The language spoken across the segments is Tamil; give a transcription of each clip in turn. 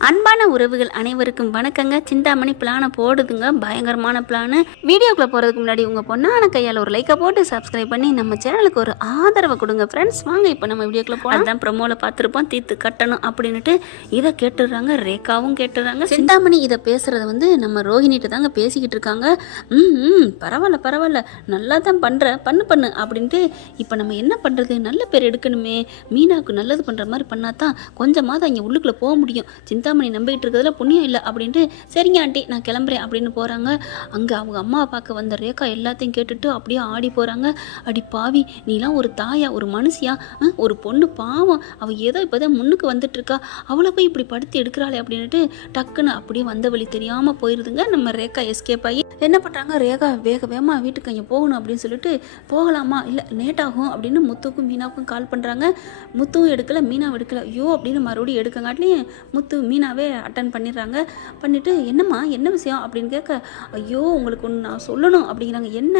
அன்பான உறவுகள் அனைவருக்கும் வணக்கங்க. சிந்தாமணி பிளானை போடுதுங்க, பயங்கரமான பிளானு. வீடியோக்குள்ளே போகிறதுக்கு முன்னாடி உங்கள் பொண்ணான கையால் ஒரு லைக்கை போட்டு சப்ஸ்கிரைப் பண்ணி நம்ம சேனலுக்கு ஒரு ஆதரவை கொடுங்க ஃப்ரெண்ட்ஸ். வாங்க இப்போ நம்ம வீடியோக்குள்ளே போகலாம். அதுதான் ப்ரமோவில் பார்த்துருப்போம், தீர்த்து கட்டணும் அப்படின்ட்டு இதை கேட்டுடுறாங்க. ரேகாவும் கேட்டுடுறாங்க. சிந்தாமணி இதை பேசுகிறத நம்ம ரோஹிணிகிட்ட தாங்க பேசிக்கிட்டு இருக்காங்க. பரவாயில்ல பரவாயில்ல, நல்லா தான் பண்ணு அப்படின்ட்டு. இப்போ நம்ம என்ன பண்ணுறது, நல்ல பேர் எடுக்கணுமே, மீனாவுக்கு நல்லது பண்ணுற மாதிரி பண்ணால் தான் கொஞ்சமாவது அங்கே உள்ளுக்குள்ளே போக முடியும். சிந்தாமணி நம்பிக்கிட்டு இருக்கிறதுல புண்ணியம் இல்லை அப்படின்ட்டு, சரிங்க ஆண்டி நான் கிளம்புறேன் அப்படின்னு போகிறாங்க. அங்கே அவங்க அம்மாவை பார்க்க வந்த ரேகா எல்லாத்தையும் கேட்டுட்டு அப்படியே ஆடி போகிறாங்க. அடி பாவி, நீலாம் ஒரு தாயா, ஒரு மனுஷியா, ஒரு பொண்ணு பாவம், அவள் ஏதோ இப்போதான் முன்னுக்கு வந்துட்டு இருக்கா, அவளை போய் இப்படி படுத்து எடுக்கிறாளே அப்படின்ட்டு டக்குன்னு அப்படியே வந்த வழி தெரியாமல் போயிருதுங்க. நம்ம ரேகா எஸ்கேப் ஆகி என்ன பண்ணுறாங்க, ரேகா வேகமாக வீட்டுக்கு அங்கே போகணும் அப்படின்னு சொல்லிட்டு, போகலாமா இல்லை லேட் ஆகும் அப்படின்னு முத்துக்கும் மீனாவுக்கும் கால் பண்ணுறாங்க. முத்துவும் எடுக்கலை, மீனாவும் எடுக்கலை. ஐயோ அப்படின்னு மறுபடியும் எடுக்கங்காட்டிலையும் முத்து மீனாவே அட்டன் பண்ணிடுறாங்க. பண்ணிவிட்டு என்னம்மா என்ன விஷயம் அப்படின்னு கேட்க, ஐயோ உங்களுக்கு ஒன்று நான் சொல்லணும் அப்படிங்கிறாங்க. என்ன,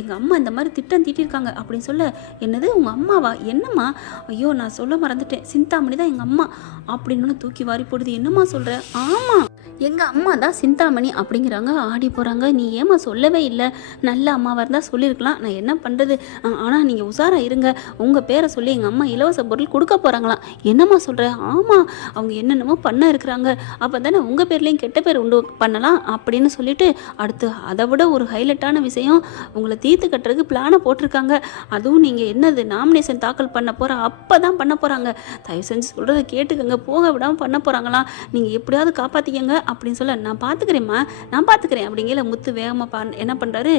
எங்கள் அம்மா இந்த மாதிரி திட்டம் தீட்டிருக்காங்க அப்படின்னு சொல்ல, என்னது உங்கள் அம்மாவா, என்னம்மா, ஐயோ நான் சொல்ல மறந்துட்டேன், சிந்தாமணி தான் எங்கள் அம்மா அப்படின்னு தூக்கி வாரி போடுது. என்னம்மா சொல்கிற, ஆமாம் எங்கள் அம்மா தான் சிந்தாமணி அப்படிங்கிறாங்க. ஆடி போகிறாங்க. நீ ஏமா சொல்லவே இல்லை, நல்ல அம்மாவாக இருந்தால் சொல்லியிருக்கலாம், நான் என்ன பண்ணுறது, ஆனால் நீங்கள் உஷாராக இருங்க, உங்கள் பேரை சொல்லி எங்கள் அம்மா இலவச பொருள் கொடுக்க போகிறாங்களாம். என்னம்மா சொல்கிற, ஆமாம் அவங்க என்னென்னமோ பண்ண இருக்கிறாங்க, அப்போ தானே உங்கள் பேர்லேயும் கெட்ட பேர் உண்டு பண்ணலாம் அப்படின்னு சொல்லிட்டு, அடுத்து அதை விட ஒரு ஹைலைட்டான விஷயம், உங்களை தீர்த்து கட்டுறதுக்கு பிளானை போட்டிருக்காங்க. அதுவும் நீங்கள் என்னது நாமினேஷன் தாக்கல் பண்ண போகிற அப்போ தான் பண்ண போகிறாங்க, தயவு செஞ்சு சொல்கிறத கேட்டுக்கங்க, போக விடாமல் பண்ண போகிறாங்களாம், நீங்கள் எப்படியாவது காப்பாற்றிக்கங்க அப்படின்னு சொல்ல, நான் பார்த்துக்கிறேம்மா நான் பார்த்துக்கிறேன் அப்படிங்கிற முத்து வேகமாக என்ன பண்ணுறாரு,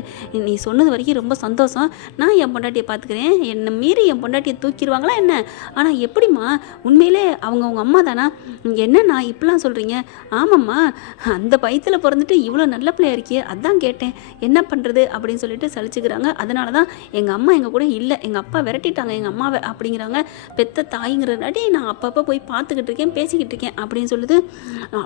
நீ சொன்னது வரைக்கும் ரொம்ப சந்தோஷம், நான் என் பொண்டாட்டியை பார்த்துக்கிறேன், என்னை மீறி என் பொண்டாட்டியை தூக்கிடுவாங்களா என்ன, ஆனால் எப்படிம்மா உண்மையிலே அவங்க அம்மா தானா, என்னண்ணா இப்படிலாம் சொல்கிறீங்க, ஆமாம்மா அந்த வயிற்றில் பிறந்துட்டு இவ்வளோ நல்ல பிள்ளையா இருக்கியே, அதான் கேட்டேன், என்ன பண்ணுறது அப்படின்னு சொல்லிட்டு சலிச்சுக்கிறாங்க. அதனால தான் எங்கள் அம்மா எங்கள் கூட இல்லை, எங்கள் அப்பா விரட்டிட்டாங்க எங்கள் அம்மாவை அப்படிங்கிறாங்க. பெத்த தாய்ங்கிறனாடி நான் அப்பப்போ போய் பார்த்துக்கிட்டு இருக்கேன், பேசிக்கிட்டு இருக்கேன் அப்படின்னு சொல்லுது.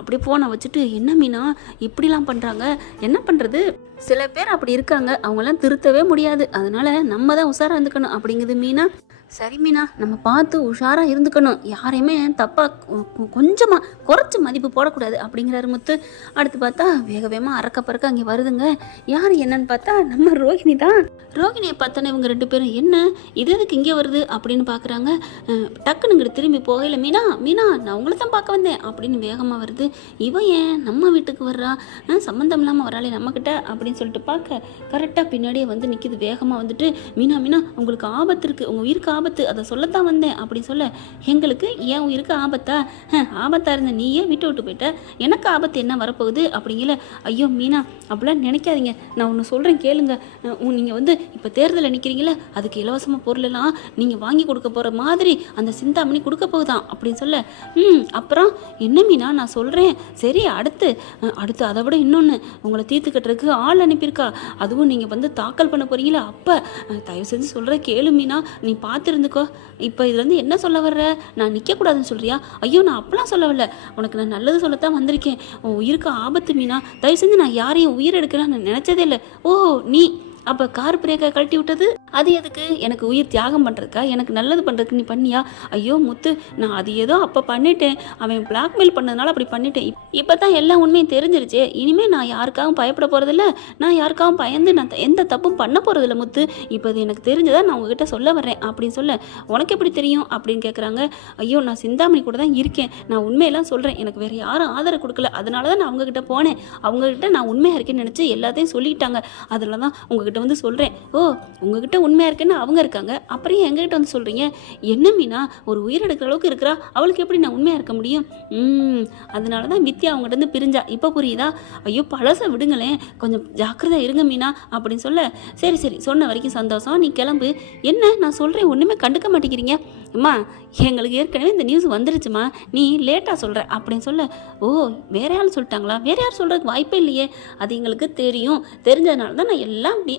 அப்படி போனை வச்சுட்டு, என்ன மீனா இப்படிலாம் பண்ணுறாங்க, என்ன பண்ணுறது, சில பேர் அப்படி இருக்காங்க, அவங்களாம் திருத்தவே முடியாது, அதனால நம்ம தான் உஷாராக இருந்துக்கணும் அப்படிங்குது மீனா. சரி மீனா, நம்ம பார்த்து உஷாராக இருந்துக்கணும், யாரையுமே தப்பாக கொஞ்சமாக குறைச்சி மதிப்பு போடக்கூடாது அப்படிங்கிறாரு முத்து. அடுத்து பார்த்தா வேகமாக அறக்க பறக்க அங்கே வருதுங்க. யார் என்னன்னு பார்த்தா நம்ம ரோஹிணி தான். ரோஹிணியை பார்த்தானே இவங்க ரெண்டு பேரும், என்ன இது எதுக்கு இங்கே வருது அப்படின்னு பார்க்குறாங்க. டக்குன்னு இங்கிட்டு திரும்பி போகல, மீனா மீனா நான் உங்களை தான் பார்க்க வந்தேன் அப்படின்னு வேகமாக வருது. இவன் ஏன் நம்ம வீட்டுக்கு வர்றா, சம்மந்தம் இல்லாமல் வராளே நம்மக்கிட்ட அப்படின்னு சொல்லிட்டு பார்க்க, கரெக்டாக பின்னாடியே வந்து நிற்கிது. வேகமாக வந்துட்டு, மீனா மீனா உங்களுக்கு ஆபத்து இருக்குது, உங்கள் உயிருக்கு ஆபத்து, அதை சொல்லத்தான் வந்தேன் அப்படின்னு சொல்ல, எங்களுக்கு என் உயிருக்கு ஆபத்தா, ஆபத்தாக இருந்த நீயே விட்டு விட்டு போயிட்ட, எனக்கு ஆபத்து என்ன வரப்போகுது அப்படிங்கல. ஐயோ மீனா அப்படிலாம் நினைக்காதீங்க, நான் ஒன்று சொல்கிறேன் கேளுங்க, நீங்கள் வந்து இப்போ தேர்தலில் நிற்கிறீங்களே, அதுக்கு இலவசமாக பொருளெல்லாம் நீங்கள் வாங்கி கொடுக்க போகிற மாதிரி அந்த சிந்தாமணி கொடுக்க போகுதான் அப்படின்னு சொல்ல, அப்புறம் என்ன மீனா நான் சொல்கிறேன், சரி அடுத்து அதை விட இன்னொன்று, உங்களை தீர்த்து கட்டுறதுக்கு ஆள் அனுப்பியிருக்கா, அதுவும் நீங்கள் வந்து தாக்கல் பண்ண போகிறீங்களா, அப்போ தயவு செஞ்சு சொல்கிற கேளு மீனா, நீ பார்த்துருந்துக்கோ, இப்போ இதுலேருந்து என்ன சொல்ல வர்ற, நான் நிற்கக்கூடாதுன்னு சொல்கிறியா, ஐயோ நான் அப்பெல்லாம் சொல்லவில்லை, உனக்கு நான் நல்லது சொல்லத்தான் வந்திருக்கேன், உன் உயிருக்கு ஆபத்து மீனா, தயவு செஞ்சு நான் யாரையும் உயிர் எடுக்கலாம்னு நான் நினச்சதே இல்லை. ஓ நீ அப்போ கார் பிரேக்கை கழட்டி விட்டது அது எதுக்கு, எனக்கு உயிர் தியாகம் பண்ணுறதுக்கா, எனக்கு நல்லது பண்ணுறதுக்கு நீ பண்ணியா, ஐயோ முத்து நான் அது ஏதோ அப்போ பண்ணிட்டேன், அவன் பிளாக்மெயில் பண்ணதுனால அப்படி பண்ணிட்டேன், இப்போ தான் எல்லா உண்மையும் தெரிஞ்சிருச்சே, இனிமேல் நான் யாருக்காகவும் பயப்பட போகிறதில்ல, நான் யாருக்காகவும் பயந்து நான் எந்த தப்பும் பண்ண போகிறதில்ல முத்து, இப்போ அது எனக்கு தெரிஞ்சதான் நான் உங்ககிட்ட சொல்ல வர்றேன் அப்படின்னு சொல்ல, உனக்கு எப்படி தெரியும் அப்படின்னு கேட்குறாங்க. ஐயோ நான் சிந்தாமணி கூட தான் இருக்கேன், நான் உண்மையெல்லாம் சொல்கிறேன், எனக்கு வேறு யாரும் ஆதரவு கொடுக்கல, அதனால தான் நான் அவங்கக்கிட்ட போனேன், அவங்கக்கிட்ட நான் உண்மையாக இருக்கேன்னு நினச்சி எல்லாத்தையும் சொல்லிட்டாங்க, அதில் தான் உங்ககிட்ட வந்து சொல்கிறேன். ஓ உங்ககிட்ட உண்மையாக இருக்குன்னு அவங்க இருக்காங்க, அப்புறம் எங்ககிட்ட வந்து சொல்கிறீங்க, என்ன மீனா ஒரு உயிர் எடுக்கிற அளவுக்கு இருக்கிறா, அவளுக்கு எப்படி நான் உண்மையாக இருக்க முடியும், அதனால தான் வித்யா அவங்ககிட்ட இருந்து பிரிஞ்சா, இப்போ புரியுதா, ஐயோ பழச விடுங்களேன், கொஞ்சம் ஜாக்கிரதையாக இருங்க மீனா அப்படின்னு சொல்ல, சரி சரி சொன்ன வரைக்கும் சந்தோஷம், நீ கிளம்பு, என்ன நான் சொல்கிறேன் ஒன்றுமே கண்டுக்க மாட்டேங்கிறீங்க, அம்மா எங்களுக்கு ஏற்கனவே இந்த நியூஸ் வந்துருச்சுமா, நீ லேட்டாக சொல்கிற அப்படின்னு சொல்ல, ஓ வேற யாரும் சொல்லிட்டாங்களா, வேற யாரும் சொல்கிறதுக்கு வாய்ப்பே இல்லையே, அது எங்களுக்கு தெரியும், தெரிஞ்சதுனால தான் நான் எல்லாம் அப்படி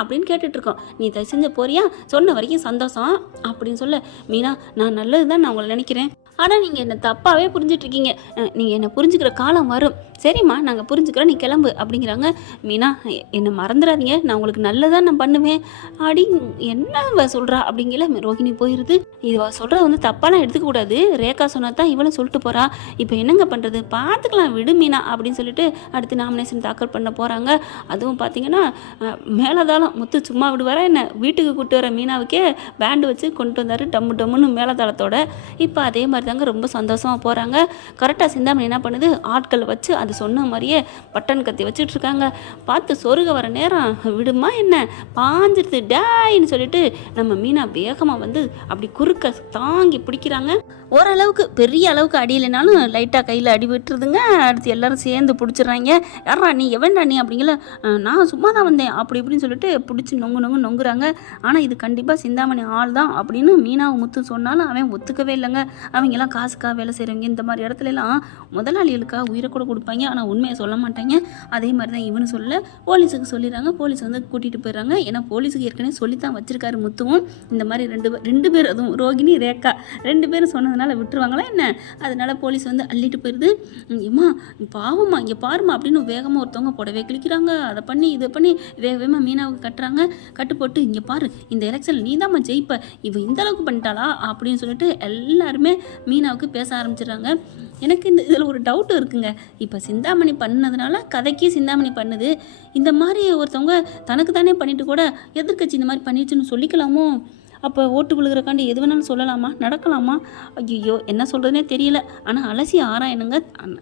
அப்படின்னு கேட்டுட்ருக்கோம், நீ தயவு செஞ்சு போறியா, சொன்ன வரைக்கும் சந்தோஷம் அப்படின்னு சொல்ல, மீனா நான் நல்லது தான் நான் உங்களை நினைக்கிறேன், ஆனால் நீங்கள் என்னை தப்பாகவே புரிஞ்சிட்ருக்கீங்க. நீங்கள் என்னை புரிஞ்சுக்கிற காலம் வரும். சரிம்மா, நாங்கள் புரிஞ்சுக்கிறோம், நீ கிளம்பு அப்படிங்கிறாங்க. மீனா, என்னை மறந்துடாதீங்க, நான் உங்களுக்கு நல்லதாக நான் பண்ணுவேன் அடி என்ன சொல்கிறா அப்படிங்கிற ரோகிணி போயிடுது. இது சொல்கிறத வந்து தப்பாலாம் எடுத்துக்கூடாது, ரேகா சொன்னா தான் இவளும் சொல்லிட்டு போகிறா, இப்போ என்னங்க பண்ணுறது, பார்த்துக்கலாம் விடு மீனா அப்படின்னு சொல்லிட்டு அடுத்து நாமினேஷன் தாக்கல் பண்ண போகிறாங்க. அதுவும் பார்த்தீங்கன்னா மேலதாளம் முத்து சும்மா விடுவாரா என்ன, வீட்டுக்கு கூப்பிட்டு வர மீனாவுக்கே பேண்டு வச்சு கொண்டு வந்தார் டம்மு டம்முன்னு மேலதாளத்தோட. இப்போ அதே மாதிரி தாங்க ரொம்ப சந்தோஷமாக போகிறாங்க. கரெக்டாக சிந்தாமணி என்ன பண்ணுது, ஆட்களை வச்சு அது சொன்ன மாதிரியே பட்டன் கத்தி வச்சுட்டு இருக்காங்க. பார்த்து சொருக வர நேரம் விடுமா என்ன, பாஞ்சிருது டாயின்னு சொல்லிட்டு நம்ம மீனா வேகமாக வந்து அப்படி குறுக்க தாங்கி பிடிக்கிறாங்க. ஓரளவுக்கு பெரிய அளவுக்கு அடி இல்லைனாலும் லைட்டாக கையில் அடி விட்டுருதுங்க. அடுத்து எல்லாரும் சேர்ந்து பிடிச்சிடுறாங்க. யாரா நீ, எவன்டா நீ அப்படிங்கிற, நான் சும்மா தான் வந்தேன் அப்படி இப்படின்னு சொல்லிட்டு பிடிச்சி நொங்குறாங்க. ஆனால் இது கண்டிப்பாக சிந்தாமணி ஆள் தான் அப்படின்னு மீனாவை முத்து சொன்னாலும் அவன் ஒத்துக்கவே இல்லைங்க. அவங்கெல்லாம் காசுக்காக வேலை செய்கிறவங்க, இந்த மாதிரி இடத்துலலாம் முதலாளிகளுக்காக உயிரை கூட கொடுப்பாங்க, ஆனால் உண்மையை சொல்ல மாட்டாங்க. அதே மாதிரி தான் இவனு சொல்ல போலீஸுக்கு சொல்லிடுறாங்க. போலீஸ் வந்து கூட்டிகிட்டு போயிடுறாங்க. ஏன்னா போலீஸுக்கு ஏற்கனவே சொல்லித்தான் வச்சிருக்காரு முத்துவும். இந்த மாதிரி ரெண்டு பேர் அதுவும் ரோகிணி ரேகா 2 பேரும் சொன்னதுனால விட்டுருவாங்களா என்ன, அதனால போலீஸ் வந்து அள்ளிட்டு போயிடுது. ஏம்மா பாவம்மா இங்கே பாருமா அப்படின்னு வேகமாக ஒருத்தவங்க புடவை கிழிக்கிறாங்க. அதை பண்ணி இதை பண்ணி வேகமாக மீனாவுக்கு கட்டுறாங்க. கட்டு போட்டு இங்கே பாரு, இந்த எலெக்ஷன் நீ தான்மா ஜெயிப்ப, இவ இந்த அளவுக்கு பண்ணிட்டாளா அப்படின்னு சொல்லிட்டு எல்லாருமே மீனாவுக்கு பேச ஆரம்பிச்சிடுறாங்க. எனக்கு இதில் ஒரு டவுட்டு இருக்குங்க. இப்போ சிந்தாமணி பண்ணதுனால கதைக்கு சிந்தாமணி பண்ணுது, இந்த மாதிரி ஒருத்தவங்க தனக்கு தானே பண்ணிட்டு கூட எதிர்கட்சி இந்த மாதிரி பண்ணிடுச்சுன்னு சொல்லிக்கலாமோ? அப்போ ஓட்டு விழுகிறக்காண்டி எது வேணாலும் சொல்லலாமா, நடக்கலாமா? ஐயோ என்ன சொல்கிறதுனே தெரியல. ஆனால் அலசி ஆராயணுங்க,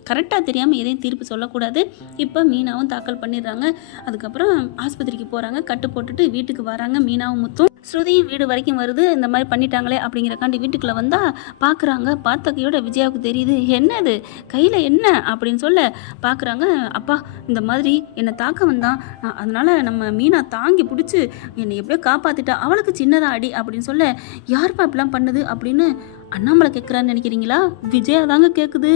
கரெக்டாக தெரியாமல் எதையும் தீர்ப்பு சொல்லக்கூடாது. இப்போ மீனாவும் தாக்கல் பண்ணிடுறாங்க. அதுக்கப்புறம் ஆஸ்பத்திரிக்கு போகிறாங்க. கட்டு போட்டுட்டு வீட்டுக்கு வராங்க. மீனாவும் முத்தும் ஸ்ருதியும் வீடு வரைக்கும் வருது. இந்த மாதிரி பண்ணிட்டாங்களே அப்படிங்கிறக்காண்டி வீட்டுக்குள்ளே வந்தால் பார்க்குறாங்க. பார்த்தக்கையோட விஜயாவுக்கு தெரியுது, என்னது கையில் என்ன அப்படின்னு சொல்ல பார்க்குறாங்க. அப்பா இந்த மாதிரி என்னை தாக்க வந்தான், அதனால் நம்ம மீனா தாங்கி பிடிச்சி என்னை எப்படியோ காப்பாற்றிட்டா, அவளுக்கு சின்னதாக அடி அப்படின்னு சொல்ல, யார்ப்பா இப்படிலாம் பண்ணுது அப்படின்னு அண்ணாமலை கேட்குறான்னு நினைக்கிறீங்களா? விஜயா தாங்க கேட்குது.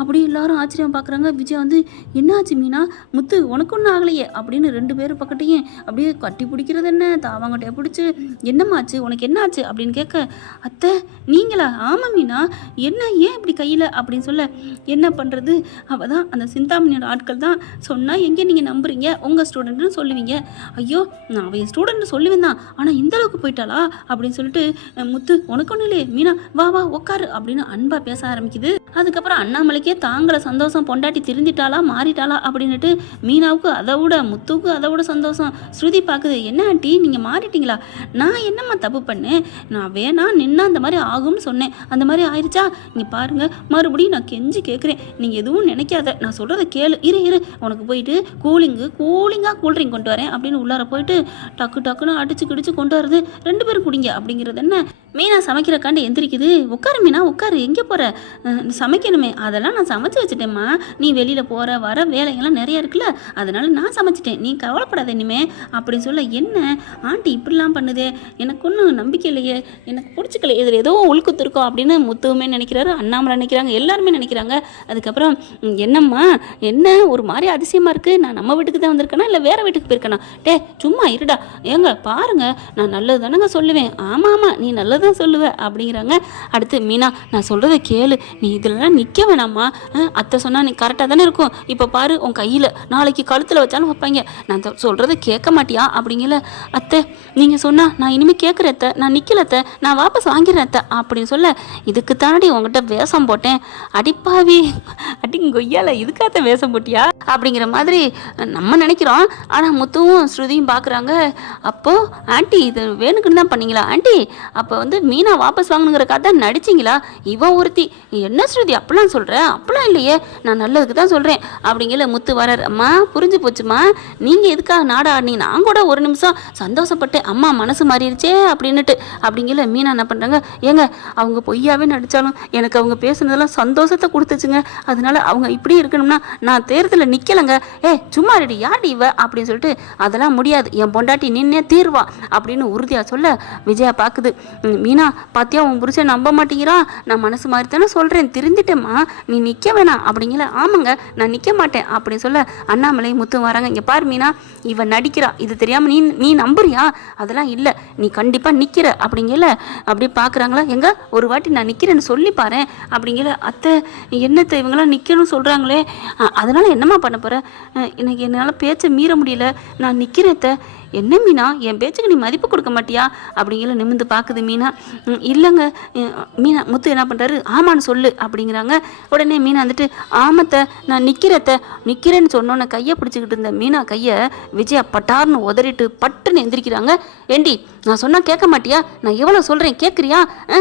அப்படி எல்லாரும் ஆச்சரியம் பார்க்குறாங்க. விஜயா வந்து என்னாச்சு மீனா, முத்து உனக்கு ஒன்றும் ஆகலையே அப்படின்னு 2 பேரும் பக்கத்தையும் அப்படியே கட்டி பிடிக்கிறது என்ன, தாவாங்கட்டையை பிடிச்சி என்னம்மாச்சு உனக்கு என்னாச்சு அப்படின்னு கேட்க, அத்தை நீங்களா, ஆமாம் மீனா என்ன, ஏன் இப்படி கையில் அப்படின்னு சொல்ல, என்ன பண்ணுறது, அவள் தான் அந்த சிந்தாமணியோட ஆட்கள் தான் சொன்னால் எங்கே நீங்கள் நம்புறீங்க, உங்கள் ஸ்டூடெண்ட்னு சொல்லுவீங்க. ஐயோ நான் அவன் ஸ்டூடெண்ட்னு சொல்லுவேன் தான், ஆனால் இந்த அளவுக்கு போயிட்டாளா அப்படின்னு சொல்லிட்டு, முத்து உனக்கு ஒன்றும் இல்லையே மீனா, வா வா உட்காரு அப்படின்னு அன்பா பேச ஆரம்பிக்குது. அதுக்கப்புறம் அண்ணாமலைக்கே தாங்கள சந்தோஷம், பொண்டாட்டி திருந்திட்டாளா மாறிட்டாளா அப்படின்னுட்டு மீனாவுக்கு அதை விட முத்துவுக்கு அதை விட சந்தோஷம். ஸ்ருதி பார்க்குது, என்ன ஆண்டி நீங்கள் மாறிட்டீங்களா, நான் என்னம்மா தப்பு பண்ணேன், நான் வேணா நின்னா அந்த மாதிரி ஆகும்னு சொன்னேன், அந்த மாதிரி ஆயிடுச்சா, இங்கே பாருங்க மறுபடியும் நான் கெஞ்சி கேட்குறேன், நீங்கள் எதுவும் நினைக்காத, நான் சொல்கிறத கேளு, இரு உனக்கு போயிட்டு கூலிங்காக கூல்ட்ரிங்க் கொண்டு வரேன் அப்படின்னு உள்ளார போயிட்டு டக்குன்னு அடிச்சு கிடிச்சு கொண்டு வரது. 2 பேரும் குடிங்க அப்படிங்கிறது என்ன. மீனா சமைக்கிறக்காண்டி எந்திரிக்குது. உட்காரு மீனா உட்காரு, எங்கே போகிற, சமைக்கணுமே, அதெல்லாம் நான் சமைச்சு வச்சுட்டேம்மா, நீ வெளியில் போகிற வர வேலைங்கள்லாம் நிறையா இருக்குல்ல, அதனால் நான் சமைச்சிட்டேன், நீ கவலைப்படாத இனிமே அப்படின்னு சொல்ல, என்ன ஆண்டி இப்படிலாம் பண்ணுதே, எனக்கு ஒன்றும் நம்பிக்கை இல்லையே, எனக்கு பிடிச்சிக்கல, இதில் ஏதோ உள்குத்து இருக்கோம் அப்படின்னு முத்துவுமே நினைக்கிறாரு, அண்ணாமலை நினைக்கிறாங்க, எல்லாருமே நினைக்கிறாங்க. அதுக்கப்புறம் என்னம்மா என்ன ஒரு மாதிரி அதிசயமாக இருக்குது, நான் நம்ம வீட்டுக்கு தான் வந்திருக்கேனா இல்லை வேறு வீட்டுக்கு போயிருக்கேனா, டே சும்மா இருடா, ஏங்க பாருங்க நான் நல்லது தானங்க சொல்லுவேன், ஆமாம் நீ நல்லது தான் சொல்லுவேன் அப்படிங்கிறாங்க. அடுத்து மீனா நான் சொல்கிறத கேளு, நீ இதெல்லாம் நிற்க வேணாம்மா, அத்தை சொன்னால் நீ கரெக்டாக தானே இருக்கும், இப்போ பாரு உன் கையில் நாளைக்கு கழுத்தில் வச்சாலும் வைப்பாங்க, நான் சொல்கிறத கேட்க மாட்டியா அப்படிங்கல, அத்தை நீங்கள் சொன்னால் நான் இனிமேல் கேட்குறேன் அத்தை, நான் நிற்கலத்த, நான் வாபஸ் வாங்கிறேன் அத்தை அப்படின்னு சொல்ல, இதுக்கு தானடி உங்ககிட்ட வேஷம் போட்டேன், அடிப்பாவி கொய்யால இதுக்காக வேஷம் போட்டியா அப்படிங்கிற மாதிரி நம்ம நினைக்கிறோம். ஆனால் முத்துவும் ஸ்ருதியும் பார்க்குறாங்க. அப்போது ஆண்டி இது வேணுக்குன்னு தான் பண்ணீங்களா ஆண்டி, அப்போ வந்து மீனா வாபஸ் வாங்கணுங்கிறக்காக தான் நடிச்சிங்களா, இவன் ஒருத்தி என்ன ஸ்ருதி அப்படிலாம் சொல்கிறேன், அப்படிலாம் இல்லையே நான் நல்லதுக்கு தான் சொல்கிறேன் அப்படிங்கிற முத்து வரார். அம்மா புரிஞ்சு போச்சுமா, நீங்கள் எதுக்காக நாட ஆடினீங்க, நான் கூட ஒரு நிமிஷம் சந்தோஷப்பட்டேன், அம்மா மனசு மாறிடுச்சே அப்படின்னுட்டு அப்படிங்கிற மீனா என்ன பண்ணுறாங்க, ஏங்க அவங்க பொய்யாவே நடித்தாலும் எனக்கு அவங்க பேசுனதெல்லாம் சந்தோஷத்தை கொடுத்துச்சுங்க, அதனால அவங்க இப்படி இருக்கணும்னா நான் தேர்தலில் நிற்கலைங்க, சும்மா ரெடி யார் இவ அப்படின்னு சொல்லிட்டு, அதெல்லாம் முடியாது என் பொண்டாட்டி நின்னே தீர்வா அப்படின்னு உறுதியாக சொல்ல, விஜயா பார்க்குது மீனா பாத்தியா உன் புருஷன் நம்ப மாட்டேங்கிறான், நான் மனசு மாதிரி தானே சொல்கிறேன், திருந்திட்டேம்மா, நீ நிற்க வேணாம் அப்படிங்கல. ஆமாங்க நான் நிற்க மாட்டேன் அப்படின்னு சொல்ல அண்ணாமலை முத்து வராங்க. இங்கே பாரு மீனா, இவன் நடிக்கிறா, இது தெரியாமல் நீ நம்புறியா? அதெல்லாம் இல்லை, நீ கண்டிப்பாக நிற்கிற அப்படிங்கல. அப்படி பார்க்குறாங்களா, எங்க ஒரு வாட்டி நான் நிற்கிறேன்னு சொல்லி பாரு அப்படிங்கல. அத்தை என்னத்தை இவங்களாம் நிற்கணும்னு சொல்கிறாங்களே, அதனால் என்னம்மா பண்ண போகிறேன், இன்னைக்கு என்னால் பேச்சை மீற முடியல, நான் நிற்கிறேன் அத்தை. என்ன மீனா, என் பேச்சுக்கு நீ மதிப்பு கொடுக்க மாட்டியா அப்படிங்கிற நிமிந்து பார்க்குது மீனா. இல்லைங்க மீனா. முத்து என்ன பண்ணுறாரு, ஆமான்னு சொல்லு அப்படிங்கிறாங்க. உடனே மீனா வந்துட்டு ஆமத்தை நான் நிற்கிறேன்னு சொன்னோன்னே கையை பிடிச்சிக்கிட்டு இருந்த மீனா கையை விஜயா பட்டார்னு உதறிட்டு பட்டுன்னு எந்திரிக்கிறாங்க. ஏண்டி நான் சொன்னால் கேட்க மாட்டியா, நான் எவ்வளோ சொல்கிறேன் கேட்குறியா?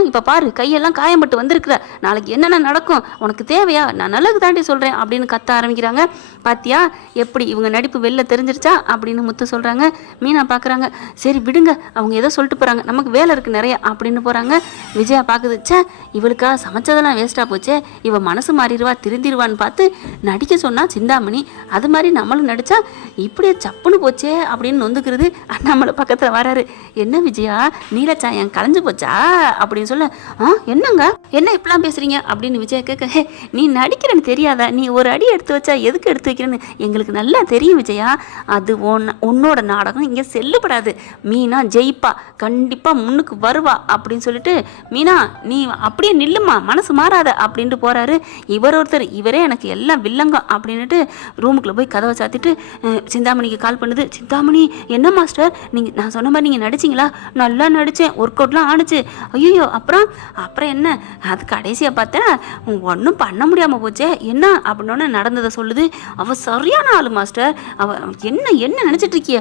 இப்போ பாரு கையெல்லாம் காயம்பட்டு வந்திருக்கிற, நாளைக்கு என்னென்ன நடக்கும் உனக்கு தேவையா, நான் நல்லது தாண்டி சொல்கிறேன் அப்படின்னு கத்த ஆரம்பிக்கிறாங்க. பாத்தியா எப்படி இவங்க நடிப்பு வெளில தெரிஞ்சிருச்சா அப்படின்னு முத்து சொல்கிறாங்க. மீனா பார்க்குறாங்க, சரி விடுங்க, அவங்க ஏதோ சொல்லிட்டு போகிறாங்க, நமக்கு வேலை இருக்குது நிறைய அப்படின்னு போகிறாங்க. விஜயா பார்க்குது, சே இவளுக்கா சமைச்சதெல்லாம் வேஸ்ட்டாக போச்சே, இவள் மனசு மாறிடுவா திருந்திடுவான்னு பார்த்து நடிக்க சொன்னா சிந்தாமணி, அது மாதிரி நம்மளும் நடித்தா இப்படியே சப்புன்னு போச்சே அப்படின்னு நொந்துக்கிறது. அண்ணாமலை பக்கத்தில் வராரு. என்ன விஜயா நீலச்சாயம் கலைஞ்சு போச்சா அப்படின்னு சொல்ல, என்னங்க என்ன இப்படிலாம் பேசுறீங்க அப்படின்னு விஜயா கேட்க, நீ நடிக்கிறேன்னு தெரியாதா, நீ ஒரு அடி எடுத்து வச்சா எதுக்கு எடுத்து வைக்கிறேன்னு எங்களுக்கு நல்லா தெரியும் விஜயா, அது உன்னோட நாடகம் இங்கே செல்லுபடாது, மீனா ஜெயிப்பா, கண்டிப்பாக முன்னுக்கு வருவா அப்படின்னு சொல்லிட்டு, மீனா நீ அப்படியே நில்லுமா மனசு மாறாத அப்படின்ட்டு போகிறாரு. இவர் ஒருத்தர், இவரே எனக்கு எல்லாம் வில்லங்கம் அப்படின்ட்டு ரூமுக்குள்ளே போய் கதவை சாத்திட்டு சிந்தாமணிக்கு கால் பண்ணுது. சிந்தாமணி என்ன மாஸ்டர் நீங்கள் நான் சொன்ன மாதிரி நீங்கள் நடிச்சிங்களா? நல்லா நடித்தேன், ஒர்க் அவுட்லாம் ஆணுச்சு. ஐயோ அப்புறம் என்ன, அது கடைசியாக பார்த்தேன் ஒன்றும் பண்ண முடியாமல் போச்சே, என்ன அப்படின்னோன்னு நடந்ததை சொல்லுது. அவள் சரியான ஆள் மாஸ்டர், அவள் என்ன நினச்சிட்டு இருக்கிய,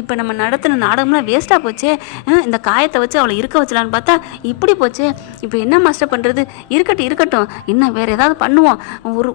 இப்போ நம்ம நடத்தின நாடகம்லாம் வேஸ்ட்டாக போச்சே, இந்த காயத்தை வச்சு அவளை இருக்க வச்சலான்னு பார்த்தா இப்படி போச்சு, இப்போ என்ன மாஸ்டர் பண்ணுறது, இருக்கட்டும் இன்னும் வேறு ஏதாவது பண்ணுவோம்,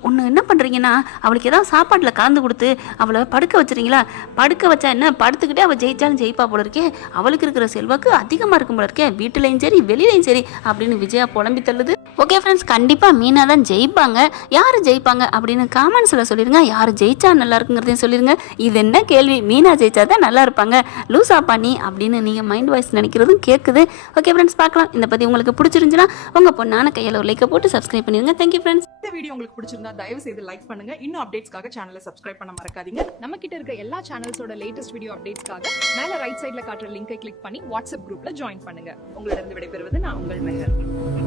ஒன்று என்ன பண்ணுறீங்கன்னா அவளுக்கு ஏதாவது சாப்பாட்டில் கலந்து கொடுத்து அவளை படுக்க வச்சுறீங்களா, படுக்க வச்சா என்ன படுத்துக்கிட்டே அவள் ஜெயிச்சாலும் ஜெயிப்பா போல இருக்கே, அவளுக்கு இருக்கிற செல்வாக்கு அதிகமாக இருக்கும் போல இருக்கே, வீட்டிலையும் சரி வெளியிலையும் சரி அப்படின்னு விஜயா புலம்பி தள்ளுது. ஓகே ஃப்ரெண்ட்ஸ், கண்டிப்பாக மீனா தான் ஜெயிப்பாங்க. யார் ஜெயிப்பாங்க அப்படின்னு காமெண்ட்ஸில் சொல்லிடுங்க, யார் ஜெயிச்சா நல்லா இருக்குங்கிறதையும் சொல்லிடுங்க. இது என்ன கேள்வி, மீனா ஜெயிச்சா தான் நல்லா இருப்பாங்க, லூசா பண்ணி அப்படின்னு நீங்கள் மைண்ட் வாய்ஸ் நினைக்கிறதும் கேட்குது. ஓகே ஃப்ரெண்ட்ஸ், பார்க்கலாம். இந்த பற்றி உங்களுக்கு பிடிச்சிருந்துச்சுன்னா உங்கள் பொண்ணான கையில் ஒரு லைக்கை போட்டு சப்ஸ்கிரைப் பண்ணிடுங்க. Thank you friends. இந்த வீடியோ உங்களுக்கு பிடிச்சிருந்தா தயவு செய்து லைக் பண்ணுங்க. இன்னும் அப்டேட்ஸ்க்காக சேனலை சப்ஸ்கிரைப் பண்ண மறக்காதீங்க. நம்ம கிட்ட இருக்க எல்லா சேனல்ஸோட லேட்டஸ்ட் வீடியோ அப்டேட்ஸ்க்காக மேல ரைட் சைடுல காட்டுற லிங்கை கிளிக் பண்ணி வாட்ஸ்அப் குரூப்ல ஜாயின் பண்ணுங்க. உங்களிடம் விடைபெறுவது நான் உங்கள் மெஹர்.